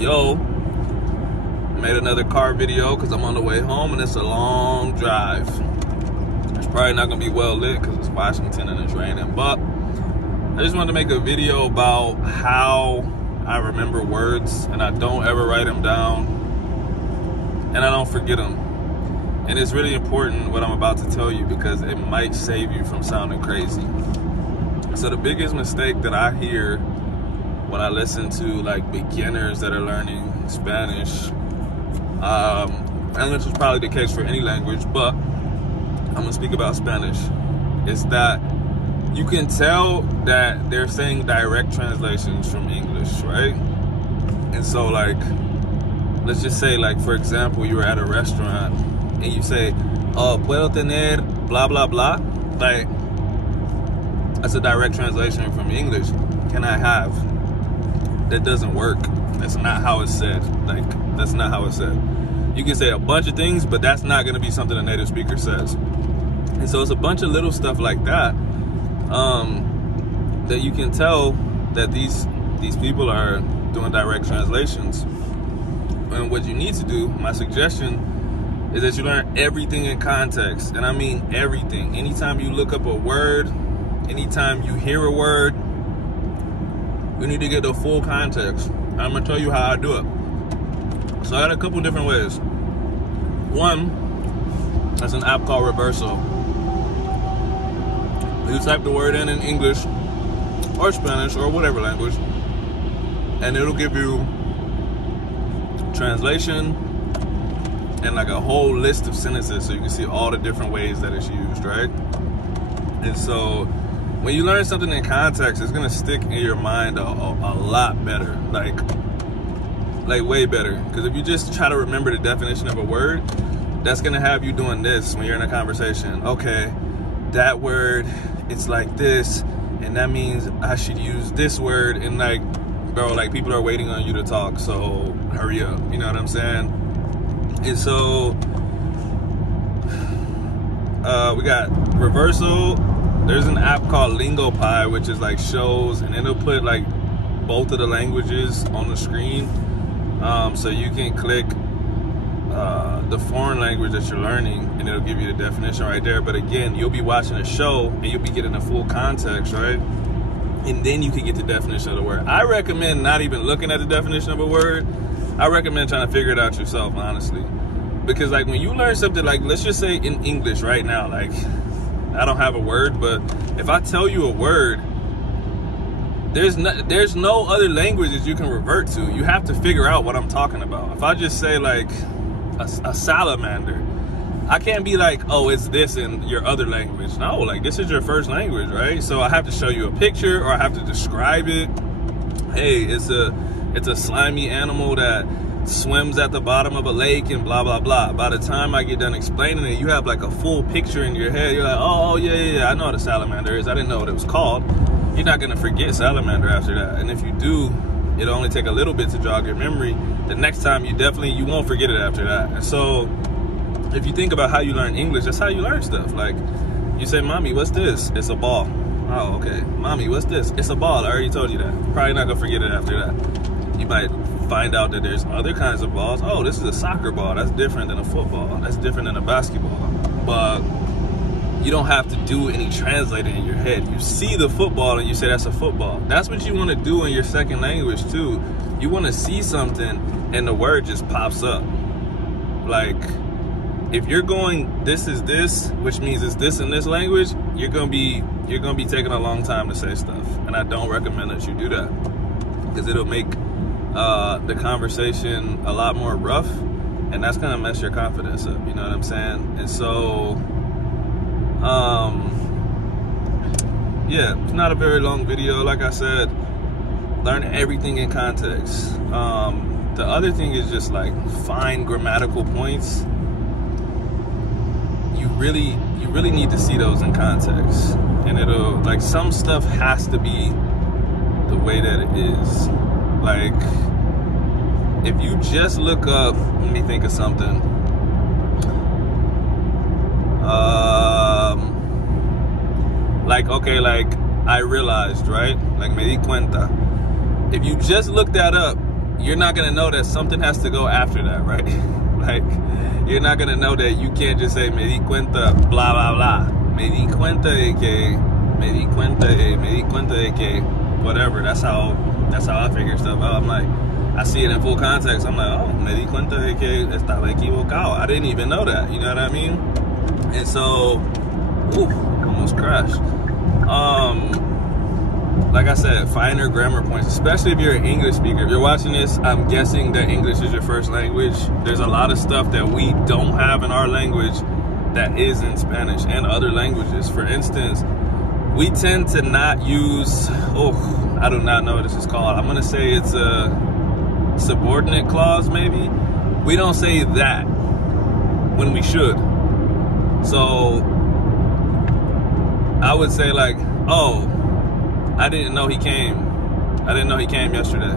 Yo, made another car video because I'm on the way home and it's a long drive. It's probably not gonna be well lit because it's Washington and it's raining, but I just wanted to make a video about how I remember words and I don't ever write them down and I don't forget them. And it's really important what I'm about to tell you because it might save you from sounding crazy. So the biggest mistake that I hear when I listen to like beginners that are learning Spanish, and this is probably the case for any language, but I'm gonna speak about Spanish, is that you can tell that they're saying direct translations from English, right? And so like, let's just say like, for example, you were at a restaurant and you say, oh, puedo tener blah, blah, blah. Like, that's a direct translation from English. Can I have? That doesn't work. That's not how it's said. Like, that's not how it's said. You can say a bunch of things, but that's not gonna be something a native speaker says. And so it's a bunch of little stuff like that, that you can tell that these people are doing direct translations. And what you need to do, my suggestion, is that you learn everything in context. And I mean everything. Anytime you look up a word, anytime you hear a word, you need to get the full context. I'm gonna tell you how I do it. So I got a couple different ways. One, that's an app called Reverso. You type the word in English or Spanish or whatever language, and it'll give you translation and like a whole list of sentences so you can see all the different ways that it's used, right? And so when you learn something in context, it's gonna stick in your mind a lot better, like way better. Because if you just try to remember the definition of a word, that's gonna have you doing this when you're in a conversation. Okay, that word, it's like this, and that means I should use this word. And like, bro, like people are waiting on you to talk, so hurry up. You know what I'm saying? And so we got Reverso. There's an app called LingoPie, which is like shows, and it'll put like both of the languages on the screen. So you can click the foreign language that you're learning and it'll give you the definition right there. But again, you'll be watching a show and you'll be getting the full context, right? And then you can get the definition of the word. I recommend not even looking at the definition of a word. I recommend trying to figure it out yourself, honestly. Because like when you learn something, like let's just say in English right now, like I don't have a word, but if I tell you a word, there's no other languages you can revert to. You have to figure out what I'm talking about. If I just say like a salamander, I can't be like, oh, it's this in your other language. No, like this is your first language, right? So I have to show you a picture or I have to describe it. Hey, it's a slimy animal that swims at the bottom of a lake and blah, blah, blah. By the time I get done explaining it, you have like a full picture in your head. You're like, oh, yeah, I know what a salamander is. I didn't know what it was called. You're not gonna forget salamander after that. And if you do, it'll only take a little bit to jog your memory. The next time you won't forget it after that. And so if you think about how you learn English, that's how you learn stuff. Like you say, mommy, what's this? It's a ball. Oh, okay. Mommy, what's this? It's a ball. I already told you that. Probably not gonna forget it after that. You might find out that there's other kinds of balls. Oh, this is a soccer ball. That's different than a football. That's different than a basketball. But you don't have to do any translating in your head. You see the football and you say that's a football. That's what you want to do in your second language too. You want to see something and the word just pops up. Like if you're going, this is this, which means it's this in this language, you're gonna be taking a long time to say stuff. And I don't recommend that you do that because it'll make the conversation a lot more rough, and that's gonna mess your confidence up. You know what I'm saying? And so yeah, it's not a very long video. Like I said, learn everything in context. The other thing is just like fine grammatical points. You really need to see those in context, and it'll, like, some stuff has to be the way that it is. Like if you just look up, let me think of something. Like, okay, like I realized, right? Like me di cuenta. If you just look that up you're not gonna know that something has to go after that, right? Like, you're not gonna know that you can't just say, me di cuenta, blah, blah, blah. Me di cuenta de que, me di cuenta de que, whatever. That's how I figure stuff out. I'm like, I see it in full context. I'm like, oh, me di cuenta de que estaba equivocado. I didn't even know that, you know what I mean? And so, almost crashed. Like I said, finer grammar points, especially if you're an English speaker. If you're watching this, I'm guessing that English is your first language. There's a lot of stuff that we don't have in our language that is in Spanish and other languages. For instance, we tend to not use, I do not know what this is called. I'm gonna say it's a subordinate clause, maybe. We don't say that when we should. So I would say like, oh, I didn't know he came. I didn't know he came yesterday.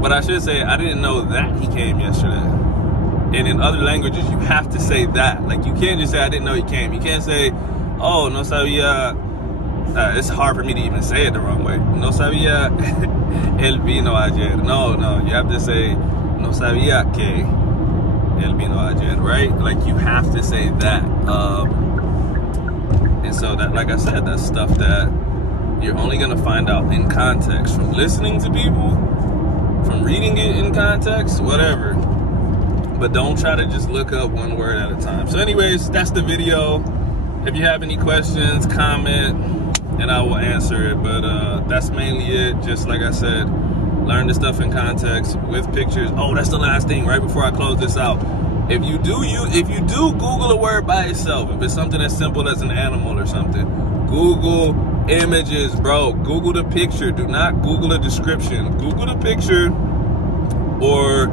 But I should say, I didn't know that he came yesterday. And in other languages, you have to say that. Like, you can't just say, I didn't know he came. You can't say, oh, no sabía. It's hard for me to even say it the wrong way. No sabía él vino ayer. No, you have to say, no sabía que él vino ayer, right? Like, you have to say that. And so that, like I said, that's stuff that you're only gonna find out in context from listening to people, from reading it in context, whatever. But don't try to just look up one word at a time. So anyways, that's the video. If you have any questions, comment, and I will answer it. But that's mainly it. Just like I said, learn the stuff in context with pictures. Oh, that's the last thing, right before I close this out. If you do Google a word by itself, if it's something as simple as an animal or something, Google images, bro. Google the picture. Do not Google a description. Google the picture, or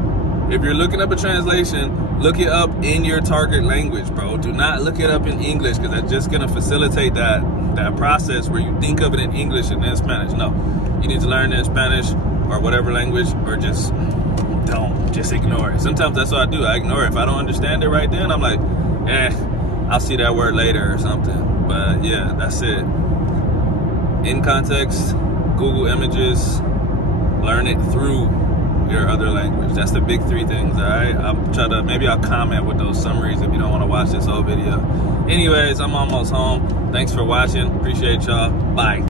if you're looking up a translation, look it up in your target language, bro. Do not look it up in English, because that's just gonna facilitate that process where you think of it in English and then Spanish. No, you need to learn it in Spanish or whatever language, or just ignore it. Sometimes that's what I do. I ignore it. If I don't understand it right then, I'm like, I'll see that word later or something. But yeah, that's it. In context, Google images, learn it through your other language. That's the big 3 things, all right? Maybe I'll comment with those summaries if you don't want to watch this whole video. Anyways, I'm almost home. Thanks for watching. Appreciate y'all. Bye.